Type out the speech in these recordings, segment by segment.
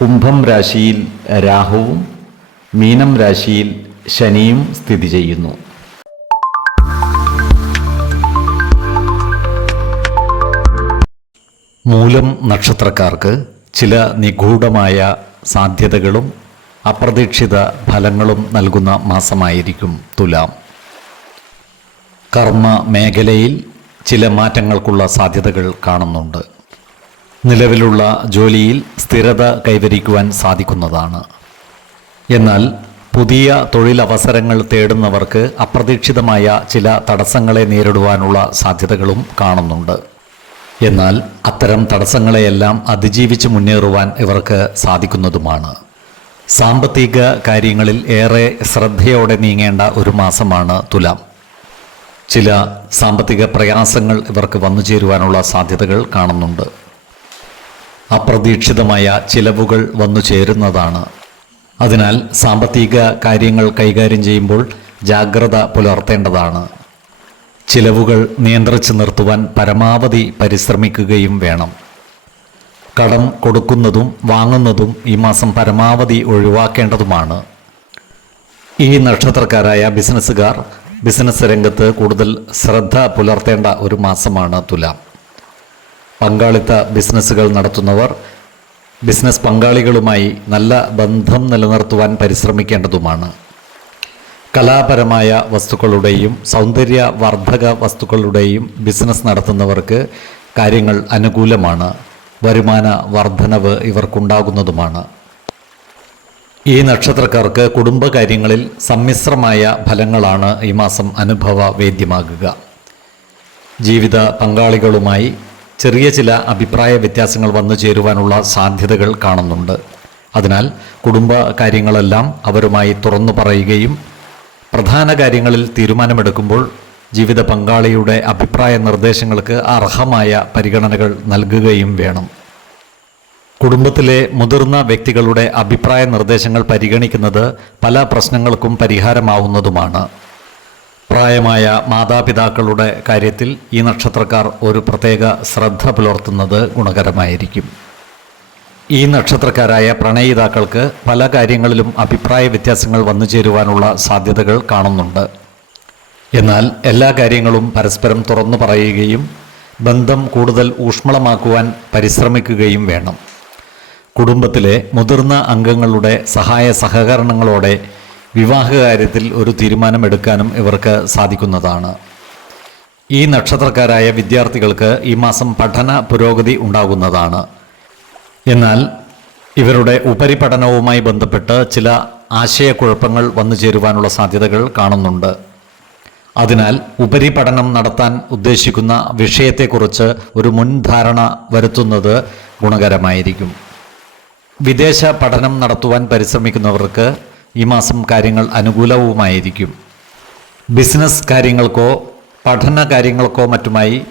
കുംഭം രാശിയിൽ രാഹുവും മീനം രാശിയിൽ ശനിയും സ്ഥിതി ചെയ്യുന്നു. മൂലം നക്ഷത്രക്കാർക്ക് ചില നിഗൂഢമായ സാധ്യതകളും അപ്രതീക്ഷിത ഫലങ്ങളും നൽകുന്ന മാസമായിരിക്കും തുലാം. കർമ്മ മേഖലയിൽ ചില മാറ്റങ്ങൾക്കുള്ള സാധ്യതകൾ കാണുന്നുണ്ട്. നിലവിലുള്ള ജോലിയിൽ സ്ഥിരത കൈവരിക്കുവാൻ സാധിക്കുന്നതാണ്. എന്നാൽ പുതിയ തൊഴിലവസരങ്ങൾ തേടുന്നവർക്ക് അപ്രതീക്ഷിതമായ ചില തടസ്സങ്ങളെ നേരിടുവാനുള്ള സാധ്യതകളും കാണുന്നുണ്ട്. എന്നാൽ അത്തരം തടസ്സങ്ങളെയെല്ലാം അതിജീവിച്ച് മുന്നേറുവാൻ ഇവർക്ക് സാധിക്കുന്നതുമാണ്. സാമ്പത്തിക കാര്യങ്ങളിൽ ഏറെ ശ്രദ്ധയോടെ നീങ്ങേണ്ട ഒരു മാസമാണ് തുലാം. ചില സാമ്പത്തിക പ്രയാസങ്ങൾ ഇവർക്ക് വന്നു ചേരുവാനുള്ള സാധ്യതകൾ കാണുന്നുണ്ട്. അപ്രതീക്ഷിതമായ ചിലവുകൾ വന്നു ചേരുന്നതാണ്. അതിനാൽ സാമ്പത്തിക കാര്യങ്ങൾ കൈകാര്യം ചെയ്യുമ്പോൾ ജാഗ്രത പുലർത്തേണ്ടതാണ്. ചിലവുകൾ നിയന്ത്രിച്ചു നിർത്തുവാൻ പരമാവധി പരിശ്രമിക്കുകയും വേണം. കടം കൊടുക്കുന്നതും വാങ്ങുന്നതും ഈ മാസം പരമാവധി ഒഴിവാക്കേണ്ടതുമാണ്. ഈ നക്ഷത്രക്കാരായ ബിസിനസ്സുകാർ ബിസിനസ് രംഗത്ത് കൂടുതൽ ശ്രദ്ധ പുലർത്തേണ്ട ഒരു മാസമാണ് തുലാം. പങ്കാളിത്ത ബിസിനസ്സുകൾ നടത്തുന്നവർ ബിസിനസ് പങ്കാളികളുമായി നല്ല ബന്ധം നിലനിർത്തുവാൻ പരിശ്രമിക്കേണ്ടതുമാണ്. കലാപരമായ വസ്തുക്കളുടെയും സൗന്ദര്യവർദ്ധക വസ്തുക്കളുടെയും ബിസിനസ് നടത്തുന്നവർക്ക് കാര്യങ്ങൾ അനുകൂലമാണ്. വരുമാന വർധനവ് ഇവർക്കുണ്ടാകുന്നതുമാണ്. ഈ നക്ഷത്രക്കാർക്ക് കുടുംബകാര്യങ്ങളിൽ സമ്മിശ്രമായ ഫലങ്ങളാണ് ഈ മാസം അനുഭവ വേദ്യമാകുക ജീവിത പങ്കാളികളുമായി ചെറിയ ചില അഭിപ്രായ വ്യത്യാസങ്ങൾ വന്നു ചേരുവാനുള്ള സാധ്യതകൾ കാണുന്നുണ്ട്. അതിനാൽ കുടുംബ കാര്യങ്ങളെല്ലാം അവരുമായി തുറന്നു പറയുകയും പ്രധാന കാര്യങ്ങളിൽ തീരുമാനമെടുക്കുമ്പോൾ ജീവിത പങ്കാളിയുടെ അഭിപ്രായ നിർദ്ദേശങ്ങൾക്ക് അർഹമായ പരിഗണനകൾ നൽകുകയും വേണം. കുടുംബത്തിലെ മുതിർന്ന വ്യക്തികളുടെ അഭിപ്രായ നിർദ്ദേശങ്ങൾ പരിഗണിക്കുന്നത് പല പ്രശ്നങ്ങൾക്കും പരിഹാരമാവുന്നതുമാണ്. പ്രായമായ മാതാപിതാക്കളുടെ കാര്യത്തിൽ ഈ നക്ഷത്രക്കാർ ഒരു പ്രത്യേക ശ്രദ്ധ പുലർത്തുന്നത് ഗുണകരമായിരിക്കും. ഈ നക്ഷത്രക്കാരായ പ്രണയിതാക്കൾക്ക് പല കാര്യങ്ങളിലും അഭിപ്രായ വ്യത്യാസങ്ങൾ വന്നു ചേരുവാനുള്ള സാധ്യതകൾ കാണുന്നുണ്ട്. എന്നാൽ എല്ലാ കാര്യങ്ങളും പരസ്പരം തുറന്നു പറയുകയും ബന്ധം കൂടുതൽ ഊഷ്മളമാക്കുവാൻ പരിശ്രമിക്കുകയും വേണം. കുടുംബത്തിലെ മുതിർന്ന അംഗങ്ങളുടെ സഹായ സഹകരണങ്ങളോടെ വിവാഹകാര്യത്തിൽ ഒരു തീരുമാനമെടുക്കാനും ഇവർക്ക് സാധിക്കുന്നതാണ്. ഈ നക്ഷത്രക്കാരായ വിദ്യാർത്ഥികൾക്ക് ഈ മാസം പഠന പുരോഗതി ഉണ്ടാകുന്നതാണ്. എന്നാൽ ഇവരുടെ ഉപരിപഠനവുമായി ബന്ധപ്പെട്ട് ചില ആശയക്കുഴപ്പങ്ങൾ വന്നു ചേരുവാനുള്ള സാധ്യതകൾ കാണുന്നുണ്ട്. അതിനാൽ ഉപരിപഠനം നടത്താൻ ഉദ്ദേശിക്കുന്ന വിഷയത്തെക്കുറിച്ച് ഒരു മുൻധാരണ വരുത്തുന്നത് ഗുണകരമായിരിക്കും. വിദേശ പഠനം നടത്തുവാൻ പരിശ്രമിക്കുന്നവർക്ക് ഈ മാസം കാര്യങ്ങൾ അനുകൂലവുമായിരിക്കും. ബിസിനസ് കാര്യങ്ങൾക്കോ പഠന കാര്യങ്ങൾക്കോ മറ്റുമായി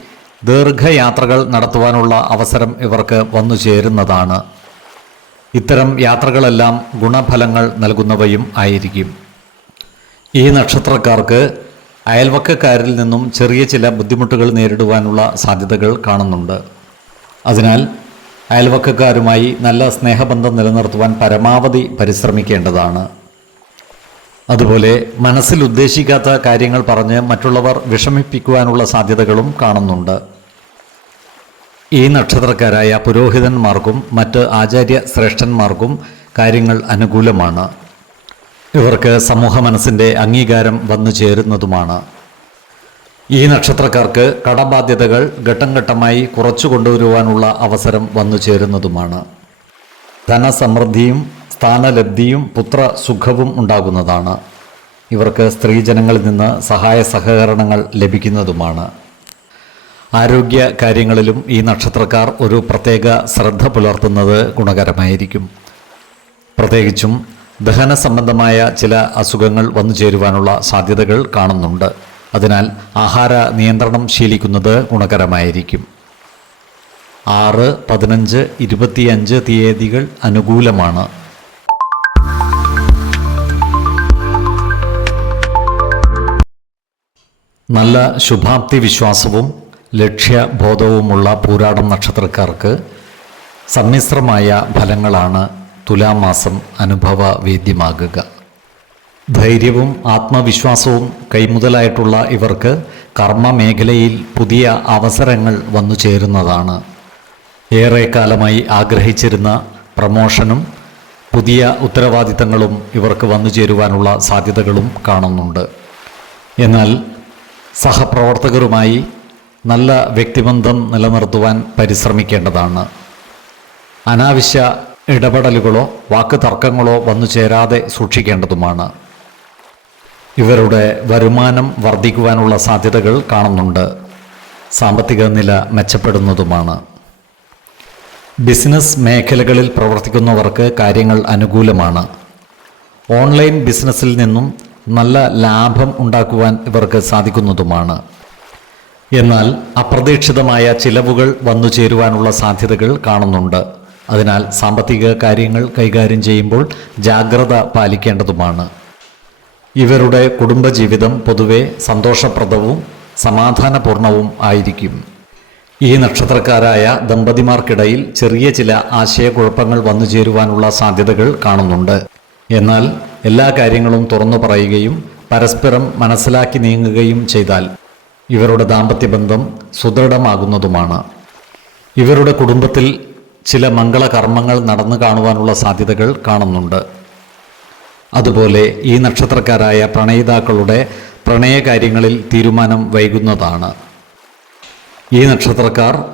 ദീർഘയാത്രകൾ നടത്തുവാനുള്ള അവസരം ഇവർക്ക് വന്നു ചേരുന്നതാണ്. ഇത്തരം യാത്രകളെല്ലാം ഗുണഫലങ്ങൾ നൽകുന്നവയും ആയിരിക്കും. ഈ നക്ഷത്രക്കാർക്ക് അയൽവക്കക്കാരിൽ നിന്നും ചെറിയ ചില ബുദ്ധിമുട്ടുകൾ നേരിടുവാനുള്ള സാധ്യതകൾ കാണുന്നുണ്ട്. അതിനാൽ അയൽവക്കക്കാരുമായി നല്ല സ്നേഹബന്ധം നിലനിർത്തുവാൻ പരമാവധി പരിശ്രമിക്കേണ്ടതാണ്. അതുപോലെ മനസ്സിൽ ഉദ്ദേശിക്കാത്ത കാര്യങ്ങൾ പറഞ്ഞ് മറ്റുള്ളവർ വിഷമിപ്പിക്കുവാനുള്ള സാധ്യതകളും കാണുന്നുണ്ട്. ഈ നക്ഷത്രക്കാരായ പുരോഹിതന്മാർക്കും മറ്റ് ആചാര്യ ശ്രേഷ്ഠന്മാർക്കും കാര്യങ്ങൾ അനുകൂലമാണ്. ഇവർക്ക് സമൂഹ മനസ്സിന്റെ അംഗീകാരം വന്നു ചേരുന്നതുമാണ്. ഈ നക്ഷത്രക്കാർക്ക് കടബാധ്യതകൾ ഘട്ടം ഘട്ടമായി കുറച്ചു കൊണ്ടുവരുവാനുള്ള അവസരം വന്നു ചേരുന്നതുമാണ്. ധനസമൃദ്ധിയും സ്ഥാനലബ്ധിയും പുത്ര സുഖവും ഉണ്ടാകുന്നതാണ്. ഇവർക്ക് സ്ത്രീജനങ്ങളിൽ നിന്ന് സഹായ സഹകരണങ്ങൾ ലഭിക്കുന്നതുമാണ്. ആരോഗ്യ കാര്യങ്ങളിലും ഈ നക്ഷത്രക്കാർ ഒരു പ്രത്യേക ശ്രദ്ധ പുലർത്തുന്നത് ഗുണകരമായിരിക്കും. പ്രത്യേകിച്ചും ദഹന സംബന്ധമായ ചില അസുഖങ്ങൾ വന്നു ചേരുവാനുള്ള സാധ്യതകൾ കാണുന്നുണ്ട്. അതിനാൽ ആഹാര നിയന്ത്രണം ശീലിക്കുന്നത് ഗുണകരമായിരിക്കും. ആറ് പതിനഞ്ച് ഇരുപത്തിയഞ്ച് തീയതികൾ അനുകൂലമാണ്. നല്ല ശുഭാപ്തി വിശ്വാസവും ലക്ഷ്യബോധവുമുള്ള പൂരാടം നക്ഷത്രക്കാർക്ക് സമ്മിശ്രമായ ഫലങ്ങളാണ് തുലാം മാസം അനുഭവ വേദ്യമാകുക ധൈര്യവും ആത്മവിശ്വാസവും കൈമുതലായിട്ടുള്ള ഇവർക്ക് കർമ്മ മേഖലയിൽ പുതിയ അവസരങ്ങൾ വന്നു ചേരുന്നതാണ്. ഏറെക്കാലമായി ആഗ്രഹിച്ചിരുന്ന പ്രമോഷനും പുതിയ ഉത്തരവാദിത്തങ്ങളും ഇവർക്ക് വന്നു ചേരുവാനുള്ള സാധ്യതകളും കാണുന്നുണ്ട്. എന്നാൽ സഹപ്രവർത്തകരുമായി നല്ല വ്യക്തിബന്ധം നിലനിർത്തുവാൻ പരിശ്രമിക്കേണ്ടതാണ്. അനാവശ്യ ഇടപെടലുകളോ വാക്ക് തർക്കങ്ങളോ വന്നു ചേരാതെ സൂക്ഷിക്കേണ്ടതുമാണ്. ഇവരുടെ വരുമാനം വർദ്ധിക്കുവാനുള്ള സാധ്യതകൾ കാണുന്നുണ്ട്. സാമ്പത്തിക നില മെച്ചപ്പെടുന്നതുമാണ്. ബിസിനസ് മേഖലകളിൽ പ്രവർത്തിക്കുന്നവർക്ക് കാര്യങ്ങൾ അനുകൂലമാണ്. ഓൺലൈൻ ബിസിനസ്സിൽ നിന്നും നല്ല ലാഭം ഉണ്ടാക്കുവാൻ ഇവർക്ക് സാധിക്കുന്നതുമാണ്. എന്നാൽ അപ്രതീക്ഷിതമായ ചിലവുകൾ വന്നു ചേരുവാനുള്ള സാധ്യതകൾ കാണുന്നുണ്ട്. അതിനാൽ സാമ്പത്തിക കാര്യങ്ങൾ കൈകാര്യം ചെയ്യുമ്പോൾ ജാഗ്രത പാലിക്കേണ്ടതുമാണ്. ഇവരുടെ കുടുംബജീവിതം പൊതുവെ സന്തോഷപ്രദവും സമാധാനപൂർണവും ആയിരിക്കും. ഈ നക്ഷത്രക്കാരായ ദമ്പതിമാർക്കിടയിൽ ചെറിയ ചില ആശയക്കുഴപ്പങ്ങൾ വന്നു ചേരുവാനുള്ള സാധ്യതകൾ കാണുന്നുണ്ട്. എന്നാൽ എല്ലാ കാര്യങ്ങളും തുറന്നു പറയുകയും പരസ്പരം മനസ്സിലാക്കി നീങ്ങുകയും ചെയ്താൽ ഇവരുടെ ദാമ്പത്യബന്ധം സുദൃഢമാകുന്നതുമാണ്. ഇവരുടെ കുടുംബത്തിൽ ചില മംഗളകർമ്മങ്ങൾ നടന്നു കാണുവാനുള്ള സാധ്യതകൾ കാണുന്നുണ്ട്. അതുപോലെ ഈ നക്ഷത്രക്കാരായ പ്രണയിതാക്കളുടെ പ്രണയകാര്യങ്ങളിൽ തീരുമാനം വൈകുന്നതാണ്. ഈ നക്ഷത്രക്കാർ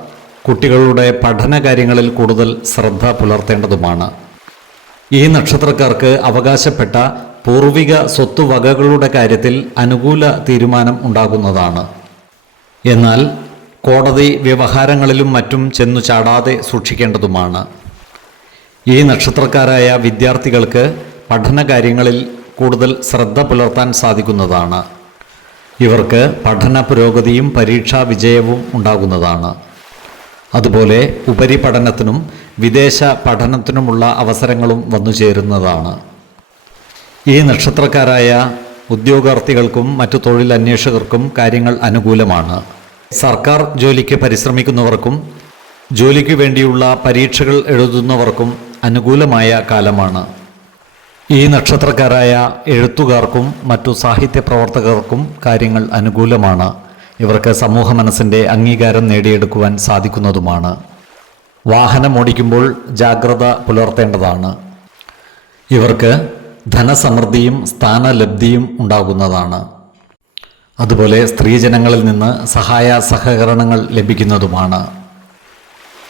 കുട്ടികളുടെ പഠന കാര്യങ്ങളിൽ കൂടുതൽ ശ്രദ്ധ പുലർത്തേണ്ടതുമാണ്. ഈ നക്ഷത്രക്കാർക്ക് അവകാശപ്പെട്ട പൂർവിക സ്വത്തുവകകളുടെ കാര്യത്തിൽ അനുകൂല തീരുമാനം ഉണ്ടാകുന്നതാണ്. എന്നാൽ കോടതി വ്യവഹാരങ്ങളിലും മറ്റും ചെന്നു ചാടാതെ സൂക്ഷിക്കേണ്ടതുമാണ്. ഈ നക്ഷത്രക്കാരായ വിദ്യാർത്ഥികൾക്ക് പഠനകാര്യങ്ങളിൽ കൂടുതൽ ശ്രദ്ധ പുലർത്താൻ സാധിക്കുന്നതാണ്. ഇവർക്ക് പഠന പുരോഗതിയും പരീക്ഷാ വിജയവും ഉണ്ടാകുന്നതാണ്. അതുപോലെ ഉപരിപഠനത്തിനും വിദേശ പഠനത്തിനുമുള്ള അവസരങ്ങളും വന്നു ചേരുന്നതാണ്. ഈ നക്ഷത്രക്കാരായ ഉദ്യോഗാർത്ഥികൾക്കും മറ്റു തൊഴിലന്വേഷകർക്കും കാര്യങ്ങൾ അനുകൂലമാണ്. സർക്കാർ ജോലിക്ക് പരിശ്രമിക്കുന്നവർക്കും ജോലിക്ക് വേണ്ടിയുള്ള പരീക്ഷകൾ എഴുതുന്നവർക്കും അനുകൂലമായ കാലമാണ്. ഈ നക്ഷത്രക്കാരായ എഴുത്തുകാർക്കും മറ്റു സാഹിത്യ പ്രവർത്തകർക്കും കാര്യങ്ങൾ അനുകൂലമാണ്. ഇവർക്ക് സമൂഹ മനസ്സിന്റെ അംഗീകാരം നേടിയെടുക്കുവാൻ സാധിക്കുന്നതുമാണ്. വാഹനം ഓടിക്കുമ്പോൾ ജാഗ്രത പുലർത്തേണ്ടതാണ്. ഇവർക്ക് ധനസമൃദ്ധിയും സ്ഥാനലബ്ധിയും ഉണ്ടാകുന്നതാണ്. അതുപോലെ സ്ത്രീജനങ്ങളിൽ നിന്ന് സഹായ സഹകരണങ്ങൾ ലഭിക്കുന്നതുമാണ്.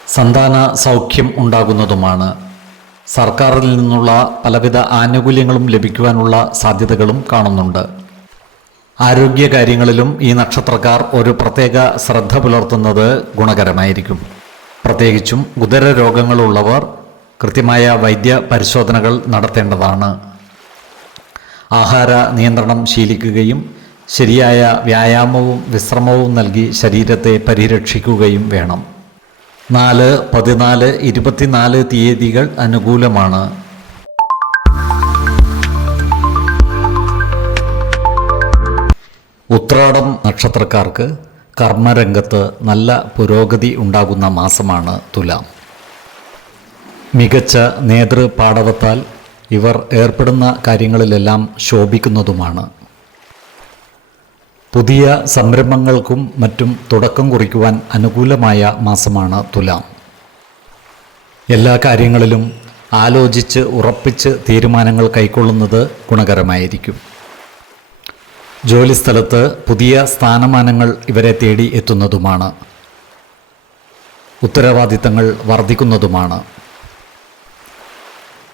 സന്താന സൗഖ്യം ഉണ്ടാകുന്നതുമാണ്. സർക്കാരിൽ നിന്നുള്ള പലവിധ ആനുകൂല്യങ്ങളും ലഭിക്കുവാനുള്ള സാധ്യതകളും കാണുന്നുണ്ട്. ആരോഗ്യ കാര്യങ്ങളിലും ഈ നക്ഷത്രക്കാർ ഒരു പ്രത്യേക ശ്രദ്ധ പുലർത്തുന്നത് ഗുണകരമായിരിക്കും. പ്രത്യേകിച്ചും ഉദര രോഗങ്ങളുള്ളവർ കൃത്യമായ വൈദ്യ പരിശോധനകൾ നടത്തേണ്ടതാണ്. ആഹാര നിയന്ത്രണം ശീലിക്കുകയും ശരിയായ വ്യായാമവും വിശ്രമവും നൽകി ശരീരത്തെ പരിരക്ഷിക്കുകയും വേണം. നാല് പതിനാല് ഇരുപത്തിനാല് തീയതികൾ അനുകൂലമാണ്. ഉത്രാടം നക്ഷത്രക്കാർക്ക് കർമ്മരംഗത്ത് നല്ല പുരോഗതി ഉണ്ടാകുന്ന മാസമാണ് തുലാം. മികച്ച നേതൃപാടവത്താൽ ഇവർ ഏർപ്പെടുന്ന കാര്യങ്ങളിലെല്ലാം ശോഭിക്കുന്നതുമാണ്. പുതിയ സംരംഭങ്ങൾക്കും മറ്റും തുടക്കം കുറിക്കുവാൻ അനുകൂലമായ മാസമാണ് തുലാം. എല്ലാ കാര്യങ്ങളിലും ആലോചിച്ച് ഉറപ്പിച്ച് തീരുമാനങ്ങൾ കൈക്കൊള്ളുന്നത് ഗുണകരമായിരിക്കും. ജോലിസ്ഥലത്ത് പുതിയ സ്ഥാനമാനങ്ങൾ ഇവരെ തേടി എത്തുന്നതുമാണ്. ഉത്തരവാദിത്തങ്ങൾ വർദ്ധിക്കുന്നതുമാണ്.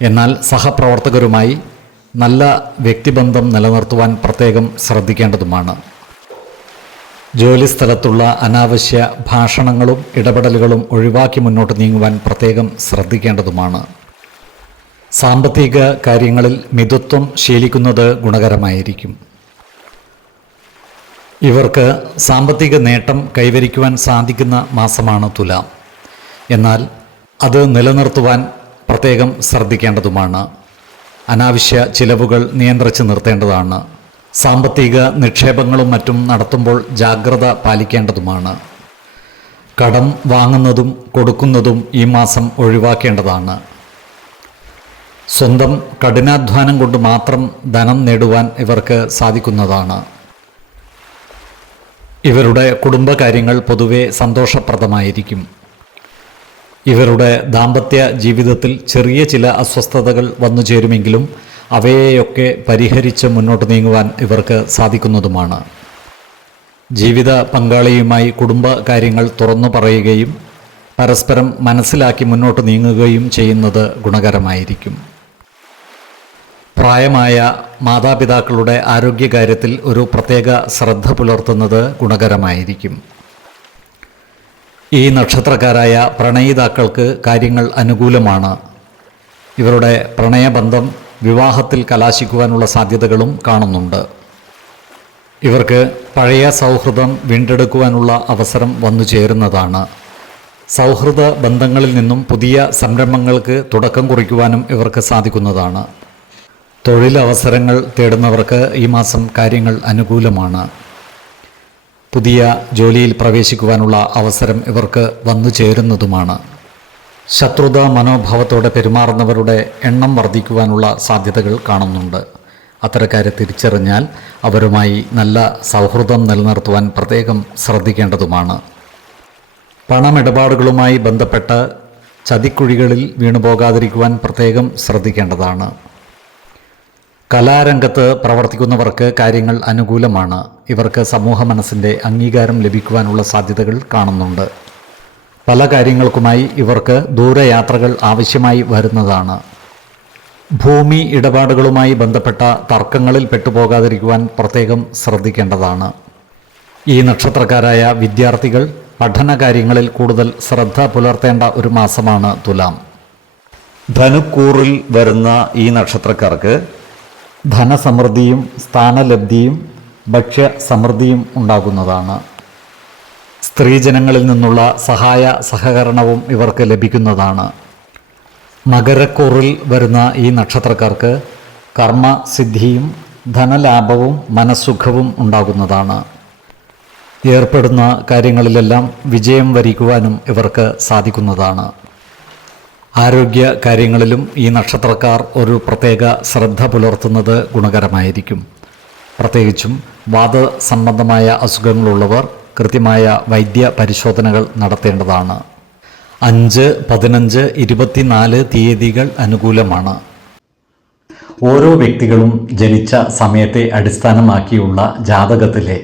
എന്നാൽ സഹപ്രവർത്തകരുമായി നല്ല വ്യക്തിബന്ധം നിലനിർത്തുവാൻ പ്രത്യേകം ശ്രദ്ധിക്കേണ്ടതുമാണ്. ജോലിസ്ഥലത്തുള്ള അനാവശ്യ ഭാഷണങ്ങളും ഇടപെടലുകളും ഒഴിവാക്കി മുന്നോട്ട് നീങ്ങുവാൻ പ്രത്യേകം ശ്രദ്ധിക്കേണ്ടതുമാണ്. സാമ്പത്തിക കാര്യങ്ങളിൽ മിതത്വം ശീലിക്കുന്നത് ഗുണകരമായിരിക്കും. ഇവർക്ക് സാമ്പത്തിക നേട്ടം കൈവരിക്കുവാൻ സാധിക്കുന്ന മാസമാണ് തുലാം. എന്നാൽ അത് നിലനിർത്തുവാൻ പ്രത്യേകം ശ്രദ്ധിക്കേണ്ടതുമാണ്. അനാവശ്യ ചിലവുകൾ നിയന്ത്രിച്ച് നിർത്തേണ്ടതാണ്. സാമ്പത്തിക നിക്ഷേപങ്ങളും മറ്റും നടത്തുമ്പോൾ ജാഗ്രത പാലിക്കേണ്ടതുമാണ്. കടം വാങ്ങുന്നതും കൊടുക്കുന്നതും ഈ മാസം ഒഴിവാക്കേണ്ടതാണ്. സ്വന്തം കഠിനാധ്വാനം കൊണ്ട് മാത്രം ധനം നേടുവാൻ ഇവർക്ക് സാധിക്കുന്നതാണ്. ഇവരുടെ കുടുംബകാര്യങ്ങൾ പൊതുവെ സന്തോഷപ്രദമായിരിക്കും. ഇവരുടെ ദാമ്പത്യ ജീവിതത്തിൽ ചെറിയ ചില അസ്വസ്ഥതകൾ വന്നു ചേരുമെങ്കിലും അവയെയൊക്കെ പരിഹരിച്ച് മുന്നോട്ട് നീങ്ങുവാൻ ഇവർക്ക് സാധിക്കുന്നതുമാണ്. ജീവിത പങ്കാളിയുമായി കുടുംബ കാര്യങ്ങൾ തുറന്നു പറയുകയും പരസ്പരം മനസ്സിലാക്കി മുന്നോട്ട് നീങ്ങുകയും ചെയ്യുന്നത് ഗുണകരമായിരിക്കും. പ്രായമായ മാതാപിതാക്കളുടെ ആരോഗ്യകാര്യത്തിൽ ഒരു പ്രത്യേക ശ്രദ്ധ പുലർത്തുന്നത് ഗുണകരമായിരിക്കും. ഈ നക്ഷത്രക്കാരായ പ്രണയിതാക്കൾക്ക് കാര്യങ്ങൾ അനുകൂലമാണ്. ഇവരുടെ പ്രണയബന്ധം വിവാഹത്തിൽ കലാശിക്കുവാനുള്ള സാധ്യതകളും കാണുന്നുണ്ട്. ഇവർക്ക് പഴയ സൗഹൃദം വീണ്ടെടുക്കുവാനുള്ള അവസരം വന്നു ചേരുന്നതാണ്. സൗഹൃദ ബന്ധങ്ങളിൽ നിന്നും പുതിയ സംരംഭങ്ങൾക്ക് തുടക്കം കുറിക്കുവാനും ഇവർക്ക് സാധിക്കുന്നതാണ്. തൊഴിലവസരങ്ങൾ തേടുന്നവർക്ക് ഈ മാസം കാര്യങ്ങൾ അനുകൂലമാണ്. പുതിയ ജോലിയിൽ പ്രവേശിക്കുവാനുള്ള അവസരം ഇവർക്ക് വന്നു ചേരുന്നതുമാണ്. ശത്രുത മനോഭാവത്തോടെ പെരുമാറുന്നവരുടെ എണ്ണം വർദ്ധിക്കുവാനുള്ള സാധ്യതകൾ കാണുന്നുണ്ട്. അത്തരക്കാരെ തിരിച്ചറിഞ്ഞാൽ അവരുമായി നല്ല സൗഹൃദം നിലനിർത്തുവാൻ പ്രത്യേകം ശ്രദ്ധിക്കേണ്ടതുമാണ്. പണമിടപാടുകളുമായി ബന്ധപ്പെട്ട് ചതിക്കുഴികളിൽ വീണുപോകാതിരിക്കുവാൻ പ്രത്യേകം ശ്രദ്ധിക്കേണ്ടതാണ്. കലാരംഗത്ത് പ്രവർത്തിക്കുന്നവർക്ക് കാര്യങ്ങൾ അനുകൂലമാണ്. ഇവർക്ക് സമൂഹ മനസ്സിന്റെ അംഗീകാരം ലഭിക്കുവാനുള്ള സാധ്യതകൾ കാണുന്നുണ്ട്. പല കാര്യങ്ങൾക്കുമായി ഇവർക്ക് ദൂരയാത്രകൾ ആവശ്യമായി വരുന്നതാണ്. ഭൂമി ഇടപാടുകളുമായി ബന്ധപ്പെട്ട തർക്കങ്ങളിൽ പെട്ടുപോകാതിരിക്കുവാൻ പ്രത്യേകം ശ്രദ്ധിക്കേണ്ടതാണ്. ഈ നക്ഷത്രക്കാരായ വിദ്യാർത്ഥികൾ പഠനകാര്യങ്ങളിൽ കൂടുതൽ ശ്രദ്ധ പുലർത്തേണ്ട ഒരു മാസമാണ് തുലാം. ധനുക്കൂറിൽ വരുന്ന ഈ നക്ഷത്രക്കാർക്ക് ധനസമൃദ്ധിയും സ്ഥാനലബ്ധിയും ഭക്ഷ്യ സമൃദ്ധിയും ഉണ്ടാകുന്നതാണ്. സ്ത്രീജനങ്ങളിൽ നിന്നുള്ള സഹായ സഹകരണവും ഇവർക്ക് ലഭിക്കുന്നതാണ്. മകരക്കൂറിൽ വരുന്ന ഈ നക്ഷത്രക്കാർക്ക് കർമ്മസിദ്ധിയും ധനലാഭവും മനസ്സുഖവും ഉണ്ടാകുന്നതാണ്. ഏർപ്പെടുന്ന കാര്യങ്ങളിലെല്ലാം വിജയം വരിക്കുവാനും ഇവർക്ക് സാധിക്കുന്നതാണ്. ആരോഗ്യ കാര്യങ്ങളിലും ഈ നക്ഷത്രക്കാർ ഒരു പ്രത്യേക ശ്രദ്ധ പുലർത്തുന്നത് ഗുണകരമായിരിക്കും. പ്രത്യേകിച്ചും വാദ സംബന്ധമായ അസുഖങ്ങളുള്ളവർ കൃത്യമായ വൈദ്യ പരിശോധനകൾ നടത്തേണ്ടതാണ്. അഞ്ച് പതിനഞ്ച് ഇരുപത്തിനാല് തീയതികൾ അനുകൂലമാണ്. ഓരോ വ്യക്തികളും ജനിച്ച സമയത്തെ അടിസ്ഥാനമാക്കിയുള്ള ജാതകത്തിലെ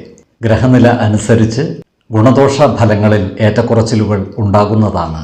ഗ്രഹനില അനുസരിച്ച് ഗുണദോഷ ഫലങ്ങളിൽ ഏറ്റക്കുറച്ചിലുകൾ ഉണ്ടാകുന്നതാണ്.